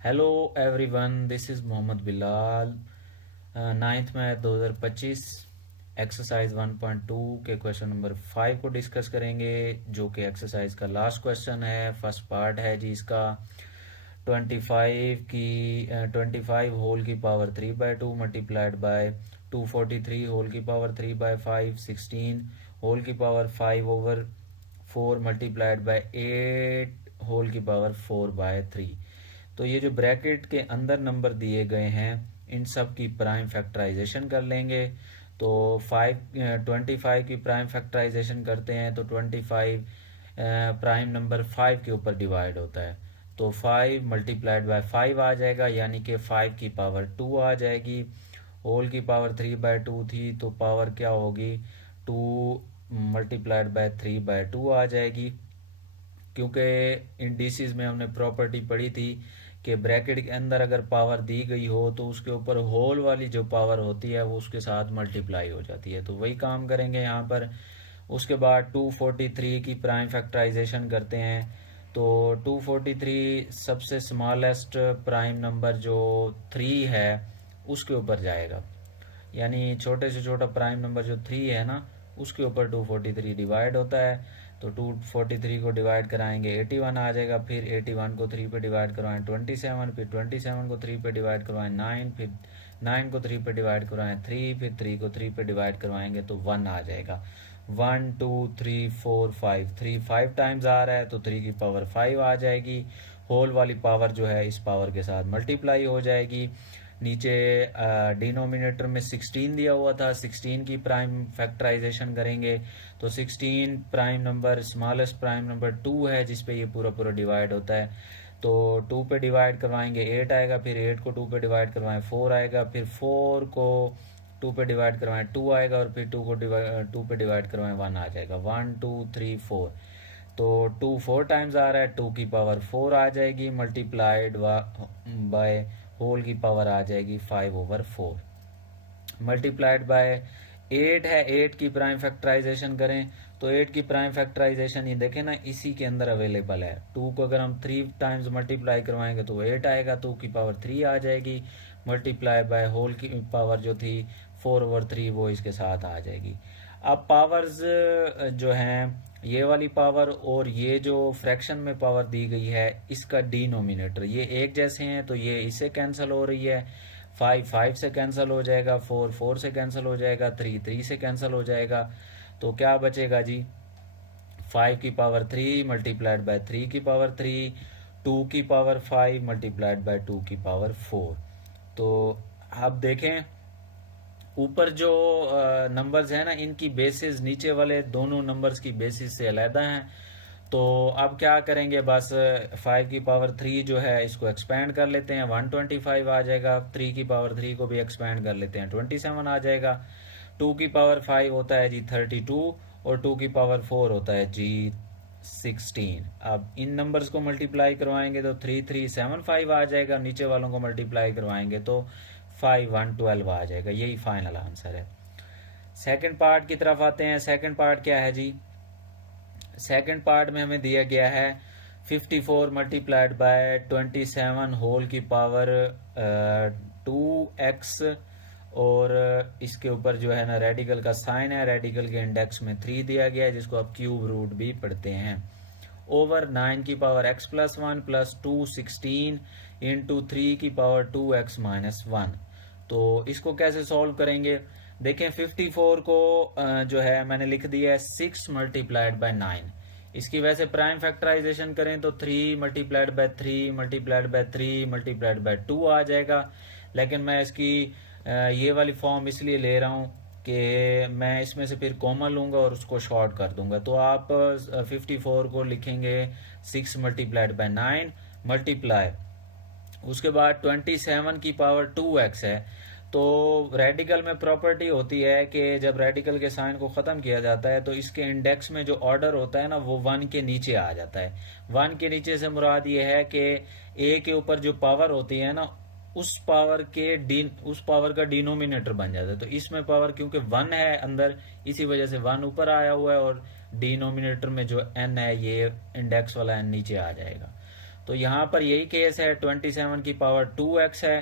Hello everyone, this is Mohammad Bilal. Ninth math 2025 exercise 1.2 के question number 5 को discuss करेंगे, जो कि एक्सरसाइज का लास्ट क्वेश्चन है। फर्स्ट पार्ट है जी इसका। 25 होल की पावर 3/2 मल्टीप्लाइड बाय 243 होल की पावर 3/5, 16 होल की पावर 5/4 मल्टीप्लाइड बाय 8 होल की पावर 4/3। तो ये जो ब्रैकेट के अंदर नंबर दिए गए हैं, इन सब की प्राइम फैक्टराइजेशन कर लेंगे। तो 25 की प्राइम फैक्टराइजेशन करते हैं तो 25 प्राइम नंबर 5 के ऊपर डिवाइड होता है, तो 5 मल्टीप्लाइड बाय 5 आ जाएगा, यानी कि 5 की पावर 2 आ जाएगी। होल की पावर 3/2 थी, तो पावर क्या होगी, 2 मल्टीप्लाइड बाय 3/2 आ जाएगी। क्योंकि इंडिसेस में हमने प्रॉपर्टी पढ़ी थी कि ब्रैकेट के अंदर अगर पावर दी गई हो तो उसके ऊपर होल वाली जो पावर होती है वो उसके साथ मल्टीप्लाई हो जाती है, तो वही काम करेंगे यहाँ पर। उसके बाद 243 की प्राइम फैक्टराइजेशन करते हैं, तो 243 सबसे स्मॉलेस्ट प्राइम नंबर जो 3 है उसके ऊपर जाएगा, यानी छोटे से छोटा प्राइम नंबर जो 3 है ना, उसके ऊपर 243 डिवाइड होता है। तो 243 को डिवाइड कराएंगे 81 आ जाएगा, फिर 81 को 3 पे डिवाइड करवाएं 27, फिर 27 को 3 पे डिवाइड करवाएं 9, फिर 9 को 3 पे डिवाइड करवाएं 3, फिर 3 को 3 पे डिवाइड करवाएंगे तो 1 आ जाएगा। 1 2 3 4 5, 3 5 टाइम्स आ रहा है तो 3 की पावर 5 आ जाएगी। होल वाली पावर जो है इस पावर के साथ मल्टीप्लाई हो जाएगी। नीचे डिनोमिनेटर में 16 दिया हुआ था, 16 की प्राइम फैक्टराइजेशन करेंगे तो 16 prime number smallest prime number 2 है, जिस पे ये पूरा पूरा डिवाइड होता है। तो 2 पे डिवाइड करवाएंगे 8 आएगा, फिर 8 को 2 पे डिवाइड करवाएं 4 आएगा, फिर 4 को 2 पे डिवाइड करवाएं 2 आएगा, और फिर 2 को 2 पे डिवाइड करवाएं 1 आ जाएगा। 1 2 3 4, तो 2 4 टाइम्स आ रहा है, 2 की पावर 4 आ जाएगी, मल्टीप्लाइड बाय होल की पावर आ जाएगी 5/4 मल्टीप्लाइड बाय 8 है। 8 की प्राइम फैक्टराइजेशन करें तो 8 की प्राइम फैक्टराइजेशन ये देखें ना, इसी के अंदर अवेलेबल है। 2 को अगर हम 3 टाइम्स मल्टीप्लाई करवाएंगे तो 8 आएगा, 2 की पावर 3 आ जाएगी, मल्टीप्लाई बाय होल की पावर जो थी 4/3 वो इसके साथ आ जाएगी। अब पावर्स जो हैं, ये वाली पावर और ये जो फ्रैक्शन में पावर दी गई है इसका डिनोमिनेटर ये एक जैसे हैं, तो ये इससे कैंसिल हो रही है। 5 5 से कैंसिल हो जाएगा, 4 4 से कैंसिल हो जाएगा, 3 3 से कैंसिल हो जाएगा। तो क्या बचेगा जी, 5 की पावर 3 मल्टीप्लाइड बाय 3 की पावर 3, 2 की पावर 5 मल्टीप्लाइड बाय 2 की पावर 4। तो आप देखें ऊपर जो नंबर्स हैं ना, इनकी बेसिस नीचे वाले दोनों नंबर्स की बेसिस से अलहदा हैं। तो अब क्या करेंगे, बस 5 की पावर 3 जो है इसको एक्सपेंड कर लेते हैं, 125 आ जाएगा। 3 की पावर 3 को भी एक्सपेंड कर लेते हैं, 27 आ जाएगा। 2 की पावर 5 होता है जी 32, और 2 की पावर 4 होता है जी 16। अब इन नंबर्स को मल्टीप्लाई करवाएंगे तो 3375 आ जाएगा, नीचे वालों को मल्टीप्लाई करवाएंगे तो 5112 आ जाएगा। यही फाइनल आंसर है। सेकंड पार्ट की तरफ आते हैं। सेकंड पार्ट क्या है जी, सेकंड पार्ट में हमें दिया गया है 54 मल्टीप्लाइड बाय 27 होल की पावर 2x, और इसके ऊपर जो है ना रेडिकल का साइन है, रेडिकल के इंडेक्स में 3 दिया गया है, जिसको आप क्यूब रूट भी पढ़ते हैं। ओवर 9 की पावर x+1 प्लस 2 16 इंटू 3 की पावर 2x-1। तो इसको कैसे सॉल्व करेंगे, देखें 54 को जो है मैंने लिख दिया है 6 मल्टीप्लाइड बाय 9। इसकी वैसे प्राइम फैक्टराइजेशन करें तो 3 multiplied by 3 multiplied by 3 multiplied by 2 आ जाएगा, लेकिन मैं इसकी ये वाली फॉर्म इसलिए ले रहा हूँ कि मैं इसमें से फिर कॉमन लूंगा और उसको शॉर्ट कर दूंगा। तो आप 54 को लिखेंगे 6 मल्टीप्लाइड बाय 9 मल्टीप्लाई, उसके बाद 27 की पावर 2x है। तो रेडिकल में प्रॉपर्टी होती है कि जब रेडिकल के साइन को खत्म किया जाता है तो इसके इंडेक्स में जो ऑर्डर होता है ना वो 1 के नीचे आ जाता है। 1 के नीचे से मुराद ये है कि a के ऊपर जो पावर होती है ना उस पावर का डिनोमिनेटर बन जाता है। तो इसमें पावर क्योंकि 1 है अंदर, इसी वजह से 1 ऊपर आया हुआ है, और डिनोमिनेटर में जो n है ये इंडेक्स वाला n नीचे आ जाएगा। तो यहाँ पर यही केस है, 27 की पावर 2x है,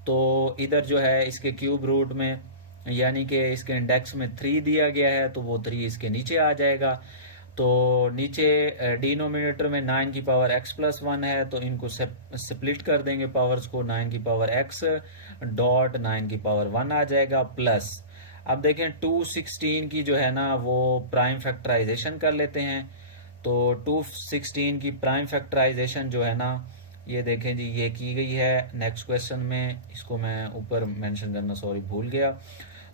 तो इधर जो है इसके क्यूब रूट में यानी कि इसके इंडेक्स में 3 दिया गया है, तो वो 3 इसके नीचे आ जाएगा। तो नीचे डिनोमिनेटर में 9 की पावर x प्लस 1 है, तो इनको स्प्लिट कर देंगे पावर्स को, 9 की पावर x डॉट 9 की पावर 1 आ जाएगा प्लस। अब देखें 216 की जो है ना वो प्राइम फैक्टराइजेशन कर लेते हैं। तो 216 की प्राइम फैक्टराइजेशन जो है ना, ये देखें जी, ये की गई है नेक्स्ट क्वेश्चन में, इसको मैं ऊपर मेंशन करना सॉरी भूल गया।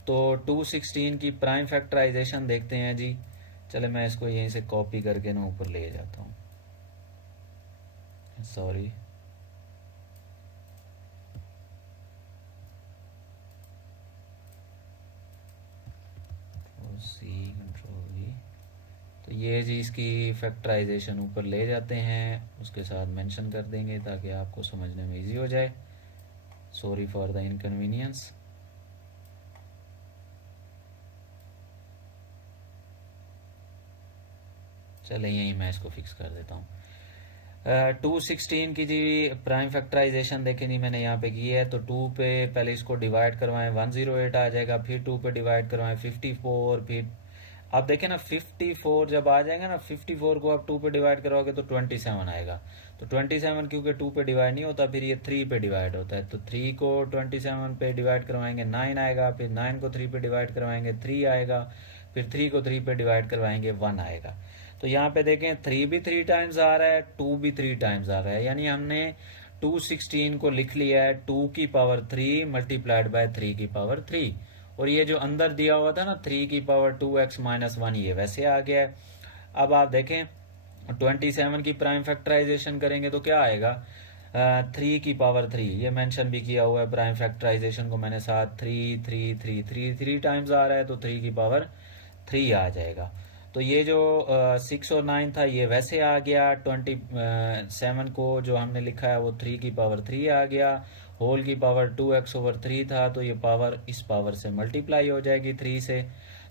तो 216 की प्राइम फैक्टराइजेशन देखते हैं जी। चले मैं इसको यहीं से कॉपी करके ना ऊपर ले जाता हूँ, सॉरी। सी कंट्रोल वी, तो ये जी इसकी फैक्टराइजेशन ऊपर ले जाते हैं, उसके साथ मेंशन कर देंगे ताकि आपको समझने में इजी हो जाए। Sorry for the inconvenience. चले यहीं मैं इसको फिक्स कर देता हूँ। 216 की जी प्राइम फैक्टराइजेशन देखें जी मैंने यहाँ पे की है, तो 2 पे पहले इसको डिवाइड करवाएं 108 आ जाएगा, फिर 2 पे डिवाइड करवाएं 54, फिर आप देखें ना 54 जब आ जाएगा ना, 54 को आप 2 पे डिवाइड करवाओगे तो 27 आएगा। तो 27 क्योंकि 2 पे डिवाइड नहीं होता, फिर ये 3 पे डिवाइड होता है, तो 3 को 27 पे डिवाइड करवाएंगे 9 आएगा, फिर 9 को 3 पे डिवाइड करवाएंगे 3 आएगा, फिर 3 को 3 पे डिवाइड करवाएंगे 1 आएगा। तो यहाँ पे देखें 3 भी 3 टाइम्स आ रहा है, 2 भी 3 टाइम्स आ रहा है, यानी हमने 216 को लिख लिया है 2 की पावर 3 मल्टीप्लाइड बाय 3 की पावर 3, और ये जो अंदर दिया हुआ था ना 3 की पावर 2x माइनस 1, ये वैसे आ गया है। अब आप देखें 27 की प्राइम फैक्टराइजेशन करेंगे तो क्या आएगा, 3 की पावर 3, ये मेंशन भी किया हुआ है प्राइम फैक्टराइजेशन को मैंने साथ, 3 टाइम्स आ रहा है, तो 3 की पावर 3 आ जाएगा। तो ये जो 6 और 9 था ये वैसे आ गया, 27 को जो हमने लिखा है वो 3 की पावर 3 आ गया, होल की पावर 2x ओवर 3 था, तो ये पावर इस पावर से मल्टीप्लाई हो जाएगी 3 से।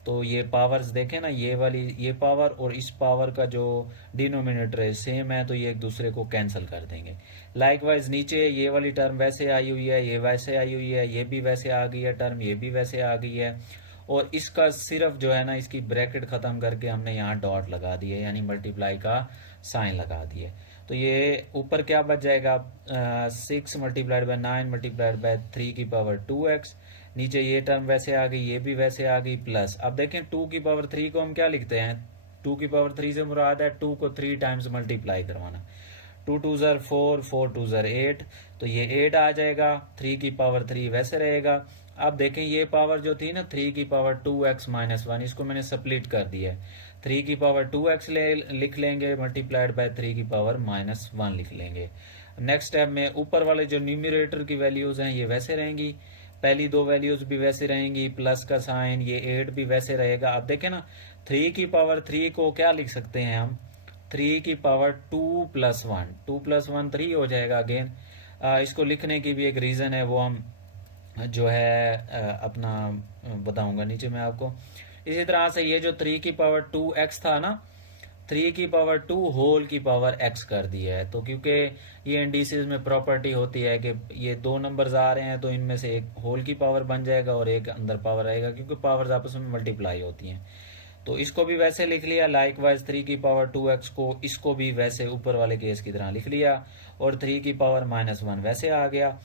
तो ये पावर्स देखें ना, ये वाली ये पावर और इस पावर का जो डिनोमिनेटर है सेम है, तो ये एक दूसरे को कैंसिल कर देंगे। लाइकवाइज नीचे ये वाली टर्म वैसे आई हुई है, ये वैसे आई हुई है, ये भी वैसे आ गई है टर्म, ये भी वैसे आ गई है, और इसका सिर्फ जो है ना इसकी ब्रैकेट खत्म करके हमने यहाँ डॉट लगा दिए, यानी मल्टीप्लाई का साइन लगा दिए। तो ये ऊपर क्या बच जाएगा, 6 मल्टीप्लाइड बाय 9 मल्टीप्लाइड बाय 3 की पावर 2x, नीचे ये टर्म वैसे आ गई, ये भी वैसे आ गई, प्लस अब देखें 2 की पावर 3 को हम क्या लिखते हैं, 2 की पावर 3 से मुराद है 2 को 3 टाइम्स मल्टीप्लाई करवाना, 2 2 ज़र 4, 4 2 ज़र 8, तो ये 8 आ जाएगा, 3 की पावर 3 वैसे रहेगा। अब देखें ये पावर जो थी ना 3 की पावर 2x माइनस 1, इसको मैंने स्प्लिट कर दिया है, 3 की पावर 2x लिख लेंगे मल्टीप्लाइड बाय 3 की पावर माइनस 1 लिख लेंगे। नेक्स्ट स्टेप में ऊपर वाले जो न्यूमरेटर की वैल्यूज हैं ये वैसे रहेंगी, पहली दो वैल्यूज भी वैसे रहेंगी, प्लस का साइन, ये 8 भी वैसे रहेगा। अब देखें ना 3 की पावर 3 को क्या लिख सकते हैं हम, 3 की पावर 2 प्लस 1, 2 प्लस 1 3 हो जाएगा अगेन। इसको लिखने की भी एक रीज़न है, वो हम जो है अपना बताऊंगा नीचे मैं आपको। इसी तरह से ये जो 3 की पावर 2x था ना, 3 की पावर 2 होल की पावर x कर दिया है, तो क्योंकि ये इंडिसेस में प्रॉपर्टी होती है कि ये दो नंबर्स आ रहे हैं तो इनमें से एक होल की पावर बन जाएगा और एक अंदर पावर आएगा, क्योंकि पावर्स आपस में मल्टीप्लाई होती हैं। तो इसको भी वैसे लिख लिया, लाइक वाइज 3 की पावर 2x को इसको भी वैसे ऊपर वाले केस की तरह लिख लिया, और 3 की पावर माइनस 1 वैसे आ गया।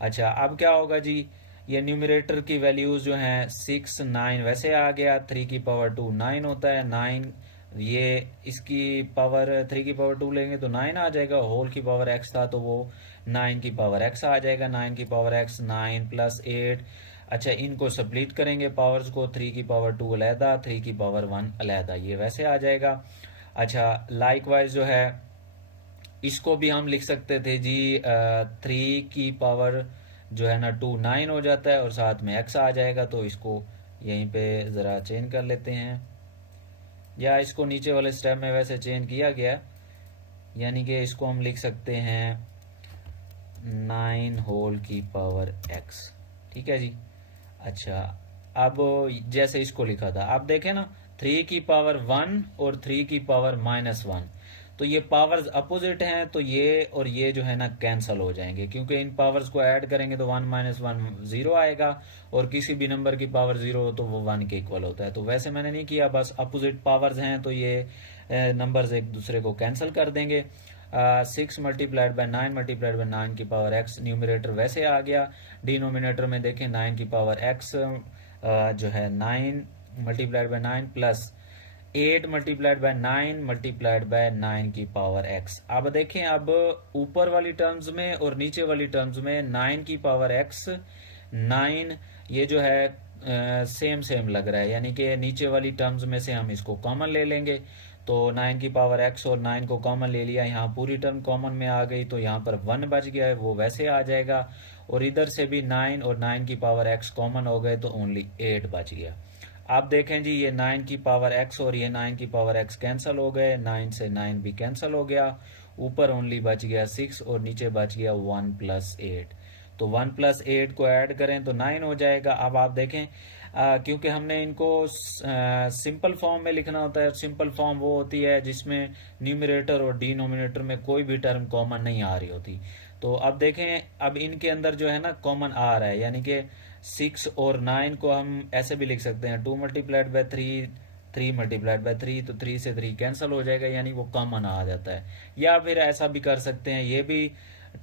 अच्छा अब क्या होगा जी, ये न्यूमरेटर की वैल्यूज जो हैं 6 9 वैसे आ गया, 3 की पावर 2 9 होता है, 9 ये इसकी पावर 3 की पावर 2 लेंगे तो 9 आ जाएगा, होल की पावर x था तो वो 9 की पावर x आ जाएगा, 9 की पावर x 9 प्लस 8। अच्छा इनको स्प्लिट करेंगे पावर्स को, 3 की पावर 2 अलहदा, 3 की पावर 1 अलहदा, ये वैसे आ जाएगा। अच्छा लाइकवाइज जो है इसको भी हम लिख सकते थे जी, 3 की पावर जो है ना 2 9 हो जाता है और साथ में x आ जाएगा, तो इसको यहीं पे ज़रा चेंज कर लेते हैं, या इसको नीचे वाले स्टेप में वैसे चेंज किया गया, यानी कि इसको हम लिख सकते हैं 9 होल की पावर x, ठीक है जी। अच्छा अब जैसे इसको लिखा था, आप देखें ना 3 की पावर 1 और 3 की पावर माइनस 1, तो ये पावर्स अपोजिट हैं, तो ये और ये जो है ना कैंसिल हो जाएंगे, क्योंकि इन पावर्स को ऐड करेंगे तो 1 - 1 0 आएगा, और किसी भी नंबर की पावर 0 हो तो वो 1 के इक्वल होता है। तो वैसे मैंने नहीं किया, बस अपोजिट पावर्स हैं तो ये नंबर्स एक दूसरे को कैंसिल कर देंगे। 6 × 9 × 9 की पावर x, न्यूमरेटर वैसे आ गया। डिनोमिनेटर में देखें 9 की पावर x जो है 9 × 9 प्लस 8 × 9 × 9 की पावर x। अब देखें, अब ऊपर वाली टर्म्स में और नीचे वाली टर्म्स में 9 की पावर x 9 ये जो है सेम सेम लग रहा है, यानी कि नीचे वाली टर्म्स में से हम इसको कॉमन ले लेंगे। तो 9 की पावर x और 9 को कॉमन ले लिया, यहाँ पूरी टर्म कॉमन में आ गई, तो यहाँ पर 1 बच गया है, वो वैसे आ जाएगा। और इधर से भी 9 और 9 की पावर x कॉमन हो गए तो ओनली 8 बच गया। आप देखें जी, ये 9 की पावर x और ये 9 की पावर x कैंसिल हो गए, 9 से 9 भी कैंसिल हो गया, ऊपर ओनली बच गया 6 और नीचे बच गया 1 + 8। तो 1 + 8 को ऐड करें तो 9 हो जाएगा। अब आप देखें, क्योंकि हमने इनको सिंपल फॉर्म में लिखना होता है। सिंपल फॉर्म वो होती है जिसमें न्यूमरेटर और डिनोमिनेटर में कोई भी टर्म कॉमन नहीं आ रही होती। तो अब देखें, अब इनके अंदर जो है ना कॉमन आ रहा है, यानी कि 6 और 9 को हम ऐसे भी लिख सकते हैं 2 × 3 3 × 3, तो 3 से 3 कैंसिल हो जाएगा, यानी वो कॉमन आ जाता है। या फिर ऐसा भी कर सकते हैं, ये भी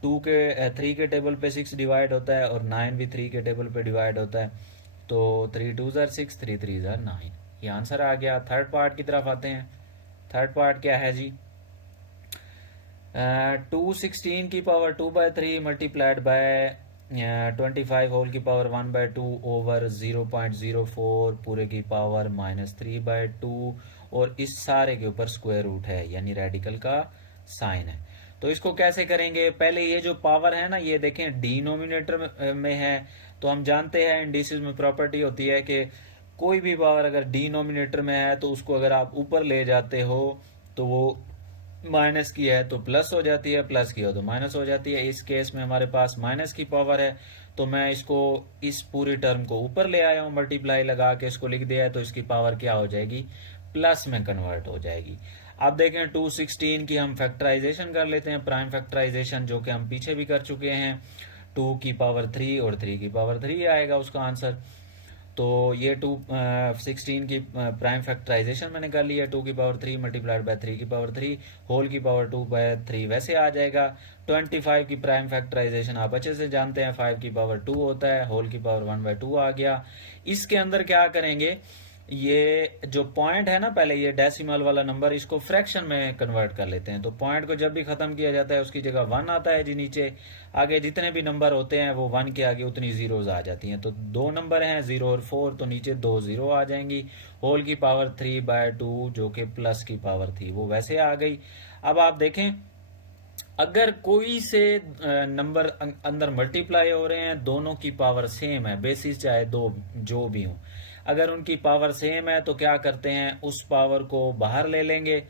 3 के टेबल पे 6 डिवाइड होता है और 9 भी 3 के टेबल पे डिवाइड होता है। तो 3 2 = 6, 3 3 = 9, ये आंसर आ गया। थर्ड पार्ट की तरफ आते हैं। थर्ड पार्ट क्या है जी? 216 की पावर 2/3 मल्टीप्लाइड बाय 25 होल की पावर 1/2 ओवर 0.04 पूरे की पावर -3/2, और इस सारे के ऊपर स्क्वायर रूट है, यानी रेडिकल का साइन है। तो इसको कैसे करेंगे? पहले ये जो पावर है ना, ये देखें डिनोमिनेटर में है, तो हम जानते हैं इंडिसेस में प्रॉपर्टी होती है कि कोई भी पावर अगर डिनोमिनेटर में है तो उसको अगर आप ऊपर ले जाते हो तो वो माइनस की है तो प्लस हो जाती है, प्लस की हो तो माइनस हो जाती है। इस केस में हमारे पास माइनस की पावर है, तो मैं इसको इस पूरी टर्म को ऊपर ले आया हूँ, मल्टीप्लाई लगा के इसको लिख दिया है, तो इसकी पावर क्या हो जाएगी? प्लस में कन्वर्ट हो जाएगी। अब देखें 216 की हम फैक्टराइजेशन कर लेते हैं, प्राइम फैक्टराइजेशन, जो कि हम पीछे भी कर चुके हैं। 2 की पावर 3 और 3 की पावर 3 आएगा उसका आंसर। तो ये 216 की प्राइम फैक्टराइजेशन मैंने कर लिया, 2 की पावर 3 मल्टीप्लाइड बाय 3 की पावर 3 होल की पावर 2/3 वैसे आ जाएगा। 25 की प्राइम फैक्टराइजेशन आप अच्छे से जानते हैं, 5 की पावर 2 होता है, होल की पावर 1/2 आ गया। इसके अंदर क्या करेंगे, ये जो पॉइंट है ना, पहले ये डेसिमल वाला नंबर, इसको फ्रैक्शन में कन्वर्ट कर लेते हैं। तो पॉइंट को जब भी खत्म किया जाता है उसकी जगह 1 आता है जी, नीचे आगे जितने भी नंबर होते हैं वो 1 के आगे उतनी जीरोज आ जाती हैं। तो 2 नंबर हैं 0 और 4, तो नीचे 2 0 आ जाएंगी। होल की पावर 3/2 जो कि प्लस की पावर थी वो वैसे आ गई। अब आप देखें, अगर कोई से नंबर अंदर मल्टीप्लाई हो रहे हैं, दोनों की पावर सेम है, बेसिस चाहे दो जो भी हो, अगर उनकी पावर सेम है तो क्या करते हैं, उस पावर को बाहर ले लेंगे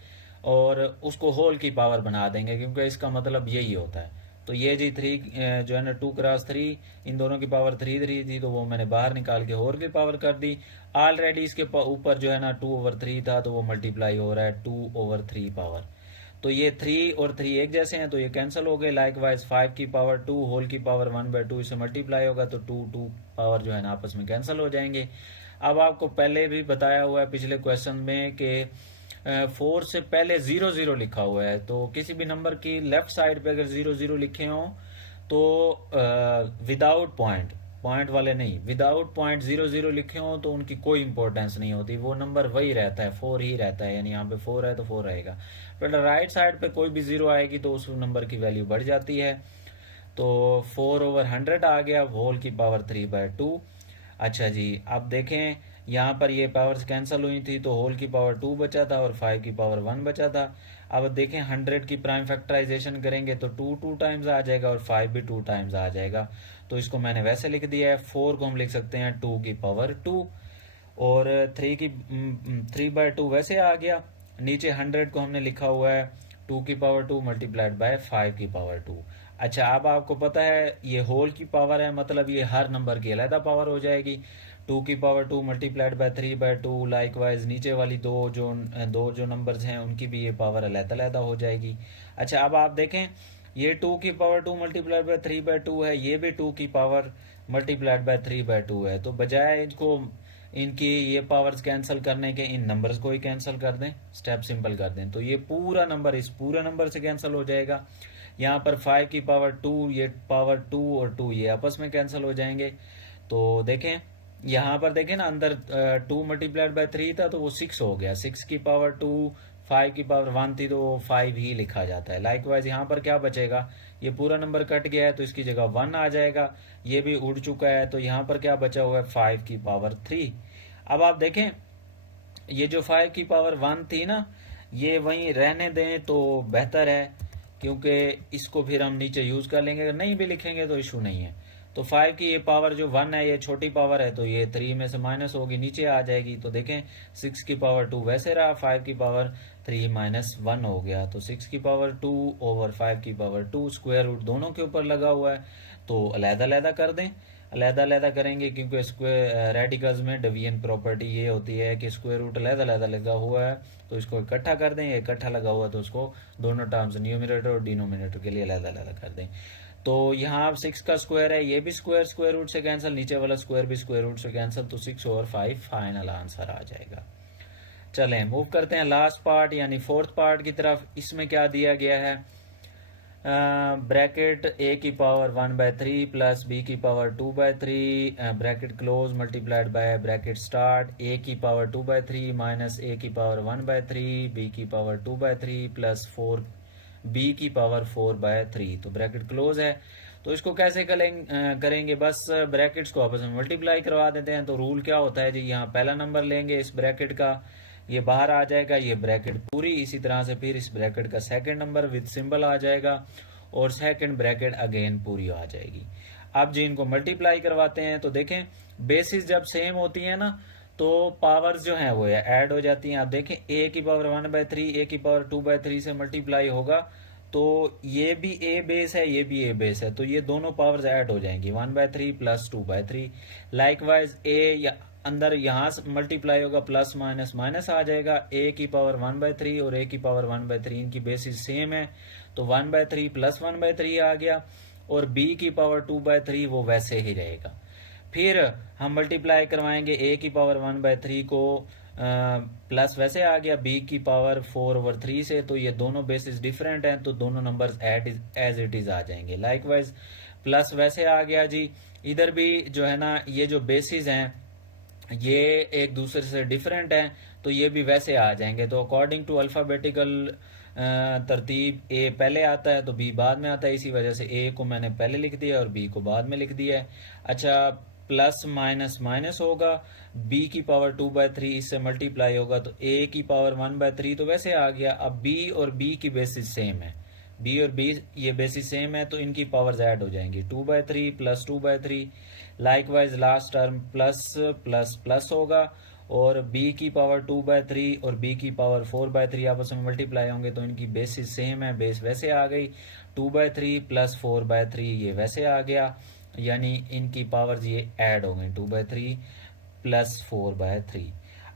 और उसको होल की पावर बना देंगे, क्योंकि इसका मतलब यही होता है। तो ये जी 3 जो है ना 2 × 3, इन दोनों की पावर 3 3 थी, तो वो मैंने बाहर निकाल के होल की पावर कर दी। ऑलरेडी इसके ऊपर जो है ना 2/3 था, तो वो मल्टीप्लाई हो रहा है 2/3 पावर। तो ये 3 और 3 एक जैसे हैं, तो ये कैंसिल हो गए। लाइकवाइज 5 की पावर 2 होल की पावर 1/2 इसे मल्टीप्लाई होगा, तो 2 पावर जो है ना आपस में कैंसिल हो जाएंगे। अब आपको पहले भी बताया हुआ है पिछले क्वेश्चन में कि 4 से पहले 0 0 लिखा हुआ है, तो किसी भी नंबर की लेफ्ट साइड पे अगर 0 0 लिखे हो तो विदाउट पॉइंट, पॉइंट वाले नहीं, विदाउट पॉइंट 0 0 लिखे हो तो उनकी कोई इंपॉर्टेंस नहीं होती, वो नंबर वही रहता है, 4 ही रहता है, यानी यहाँ पे 4 है तो 4 रहेगा। बट राइट साइड पे कोई भी 0 आएगी तो उस नंबर की वैल्यू बढ़ जाती है। तो 4/100 आ गया, होल की पावर 3/2। अच्छा जी, अब देखें यहाँ पर ये पावर्स कैंसिल हुई थी, तो होल की पावर 2 बचा था और 5 की पावर 1 बचा था। अब देखें 100 की प्राइम फैक्टराइजेशन करेंगे तो 2 टाइम्स आ जाएगा और 5 भी 2 टाइम्स आ जाएगा, तो इसको मैंने वैसे लिख दिया है। 4 को हम लिख सकते हैं 2 की पावर 2 और 3/2 वैसे आ गया। नीचे 100 को हमने लिखा हुआ है 2 की पावर 2 मल्टीप्लाइड बाय 5 की पावर 2। अच्छा, अब आपको पता है ये होल की पावर है, मतलब ये हर नंबर की अलहदा पावर हो जाएगी। 2 की पावर 2 मल्टीप्लाइड बाय 3/2। लाइकवाइज नीचे वाली दो जो नंबर्स हैं उनकी भी ये पावर अलग-अलग हो जाएगी। अच्छा, अब आप देखें ये 2 की पावर 2 मल्टीप्लाइड बाय 3/2 है, ये भी 2 की पावर मल्टीप्लाइड बाय 3/2 है। तो बजाय इनको इनकी ये पावर्स कैंसिल करने के इन नंबर्स को ही कैंसिल कर दें, स्टेप सिंपल कर दें, तो ये पूरा नंबर इस पूरे नंबर से कैंसिल हो जाएगा। यहाँ पर 5 की पावर 2, ये पावर 2 और 2 ये आपस में कैंसिल हो जाएंगे। तो देखें यहाँ पर देखें ना, अंदर 2 मल्टीप्लाइड बाय 3 था तो वो 6 हो गया। 6 की पावर 2, 5 की पावर 1 थी तो वो 5 ही लिखा जाता है। लाइकवाइज यहाँ पर क्या बचेगा, ये पूरा नंबर कट गया है तो इसकी जगह 1 आ जाएगा, ये भी उड़ चुका है, तो यहाँ पर क्या बचा हुआ है 5 की पावर 3। अब आप देखें ये जो 5 की पावर 1 थी ना, ये वहीं रहने दें तो बेहतर है, क्योंकि इसको फिर हम नीचे यूज कर लेंगे, अगर नहीं भी लिखेंगे तो इशू नहीं है। तो 5 की ये पावर जो 1 है ये छोटी पावर है, तो ये 3 में से माइनस होगी, नीचे आ जाएगी। तो देखें 6 की पावर 2 वैसे रहा, 5 की पावर 3 माइनस 1 हो गया। तो 6 की पावर 2 ओवर 5 की पावर 2 स्क्वायर रूट दोनों के ऊपर लगा हुआ है, तो अलग-अलग कर दें। अलग-अलग करेंगे क्योंकि स्क्वायर रेडिकल्स में डिवीजन प्रॉपर्टी ये होती है कि स्क्वायर रूट अलग-अलग लगा हुआ है, तो इसको इकट्ठा कर दें। ये इकट्ठा लगा हुआ है तो उसको दोनों टर्म्स न्यूमरेटर और डिनोमिनेटर के लिए अलग-अलग कर दें। तो यहाँ आप 6 का स्क्वायर है, ये भी स्क्वायर रूट से कैंसिल, नीचे वाला स्क्वायर भी स्क्वायर रूट से कैंसिल, तो 6 ओवर 5 फाइनल आंसर आ जाएगा। चलें मूव करते हैं लास्ट पार्ट यानी फोर्थ पार्ट की तरफ। इसमें क्या दिया गया है, ब्रैकेट a की पावर 1/3 प्लस b की power 2/3 bracket close multiplied by bracket start a की पावर 2/3 माइनस a की पावर 1/3 b की पावर 2/3 प्लस 4 b की पावर 4/3। तो ब्रैकेट क्लोज है, तो इसको कैसे करेंगे, बस ब्रैकेट्स को आपस में मल्टीप्लाई करवा देते हैं। तो रूल क्या होता है जी, यहाँ पहला नंबर लेंगे इस ब्रैकेट का, ये बाहर आ जाएगा, ये ब्रैकेट पूरी, इसी तरह से फिर इस ब्रैकेट का सेकंड नंबर विद सिंबल आ जाएगा और सेकंड ब्रैकेट अगेन पूरी आ जाएगी। अब जी इनको मल्टीप्लाई करवाते हैं, तो देखें बेसिस जब सेम होती है ना तो पावर्स जो हैं वो ऐड हो जाती हैं। आप देखें a की पावर 1/3 a की पावर 2/3 से मल्टीप्लाई होगा, तो ये भी a बेस है, ये भी a बेस है, तो ये दोनों पावर्स ऐड हो जाएंगी 1/3 प्लस 2/3। लाइकवाइज a या अंदर यहाँ मल्टीप्लाई होगा, प्लस माइनस माइनस आ जाएगा। a की पावर 1/3 और a की पावर 1/3 इनकी बेसिस सेम है, तो 1/3 प्लस 1/3 आ गया, और b की पावर 2/3 वो वैसे ही रहेगा। फिर हम मल्टीप्लाई करवाएंगे a की पावर 1/3 को प्लस वैसे आ गया b की पावर 4/3 से, तो ये दोनों बेसिस डिफरेंट हैं, तो दोनों नंबर्स एज इट इज आ जाएंगे। लाइकवाइज प्लस वैसे आ गया जी, इधर भी जो है ना ये जो बेसिस हैं ये एक दूसरे से डिफरेंट हैं, तो ये भी वैसे आ जाएंगे। तो अकॉर्डिंग टू अल्फ़ाबेटिकल तरतीब ए पहले आता है तो बी बाद में आता है, इसी वजह से ए को मैंने पहले लिख दिया और बी को बाद में लिख दिया है। अच्छा, प्लस माइनस माइनस होगा, b की पावर 2/3 इससे मल्टीप्लाई होगा, तो a की पावर 1/3 तो वैसे आ गया। अब b और b की बेसिस सेम है, b और b ये बेसिस सेम है, तो इनकी पावर्स ऐड हो जाएंगी 2/3 plus 2/3। Likewise last term plus plus plus होगा, और b की पावर 2/3 और b की पावर 4/3 आपस में मल्टीप्लाई होंगे, तो इनकी बेसिस सेम है, बेस वैसे आ गई। 2/3 प्लस 4/3 ये वैसे आ गया, यानी इनकी पावर्स ये ऐड हो गई 2/3 प्लस 4/3।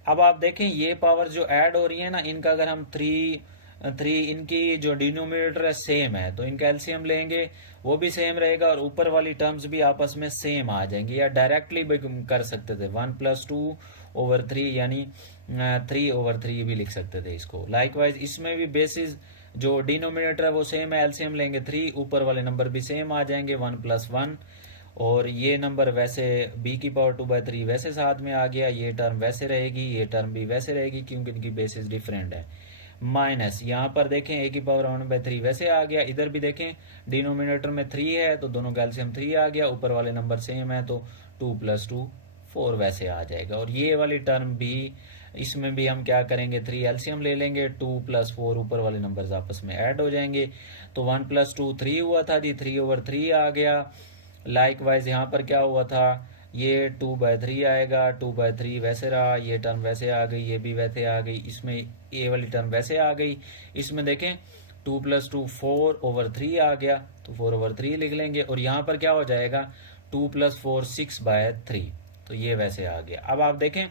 अब आप देखें ये पावर जो ऐड हो रही है ना, इनका अगर हम 3 इनकी जो डिनोमिनेटर है सेम है, तो इनका एलसीएम लेंगे वो भी सेम रहेगा, और ऊपर वाली टर्म्स भी आपस में सेम आ जाएंगी। या डायरेक्टली भी कर सकते थे 1 + 2/3 यानी 3/3 भी लिख सकते थे इसको। लाइकवाइज इसमें भी बेसिस जो डिनोमिनेटर है वो सेम है, एलसीएम लेंगे 3, ऊपर वाले नंबर भी सेम आ जाएंगे 1 + 1, और ये नंबर वैसे b की पावर 2/3 वैसे साथ में आ गया, ये टर्म वैसे रहेगी, ये टर्म भी वैसे रहेगी क्योंकि इनकी बेसिस डिफरेंट है। माइनस यहाँ पर देखें a की पावर 1/3 वैसे आ गया, इधर भी देखें डिनोमिनेटर में 3 है तो दोनों का एलसीएम 3 आ गया, ऊपर वाले नंबर सेम है तो 2 + 2 4 वैसे आ जाएगा। और ये वाली टर्म भी, इसमें भी हम क्या करेंगे 3 एलसीएम ले लेंगे, 2 + 4 ऊपर वाले नंबर्स आपस में ऐड हो जाएंगे, तो 1 + 2 3 हुआ था जी, 3/3 आ गया। लाइकवाइज यहाँ पर क्या हुआ था, ये 2/3 आएगा, 2/3 वैसे रहा, ये टर्म वैसे आ गई, ये भी वैसे आ गई, इसमें ये वाली टर्म वैसे आ गई। इसमें देखें 2 + 2 4/3 आ गया, तो 4/3 लिख लेंगे, और यहाँ पर क्या हो जाएगा 2 + 4 6/3, तो ये वैसे आ गया। अब आप देखें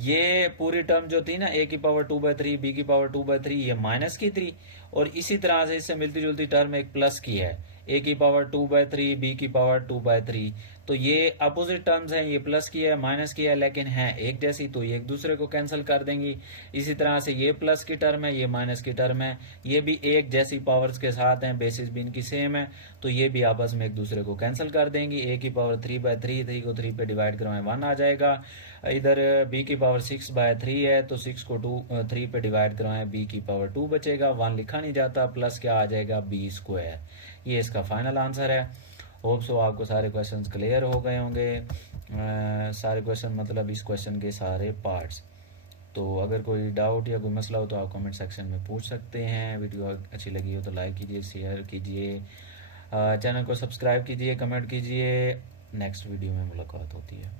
ये पूरी टर्म जो थी ना a की पावर 2/3 b की पावर 2/3 ये माइनस की थी, और इसी तरह से इससे मिलती जुलती टर्म एक प्लस की है a की पावर 2/3 b की पावर 2/3। तो ये अपोजिट टर्म्स हैं, ये प्लस की है माइनस की है, लेकिन हैं एक जैसी, तो ये एक दूसरे को कैंसिल कर देंगी। इसी तरह से ये प्लस की टर्म है, ये माइनस की टर्म है, ये भी एक जैसी पावर्स के साथ हैं, बेसिस भी इनकी सेम है, तो ये भी आपस में एक दूसरे को कैंसिल कर देंगी। a की पावर 3/3, 3 को 3 पे डिवाइड करवाएं 1 आ जाएगा। इधर b की पावर 6/3 है, तो 6 को 3 पे डिवाइड करवाएं b की पावर 2 बचेगा, 1 लिखा नहीं जाता, प्लस क्या आ जाएगा b²। ये इसका फाइनल आंसर है। होप सो आपको सारे क्वेश्चंस क्लियर हो गए होंगे, सारे क्वेश्चन मतलब इस क्वेश्चन के सारे पार्ट्स। तो अगर कोई डाउट या कोई मसला हो तो आप कमेंट सेक्शन में पूछ सकते हैं। वीडियो अच्छी लगी हो तो लाइक कीजिए, शेयर कीजिए, चैनल को सब्सक्राइब कीजिए, कमेंट कीजिए। नेक्स्ट वीडियो में मुलाकात होती है।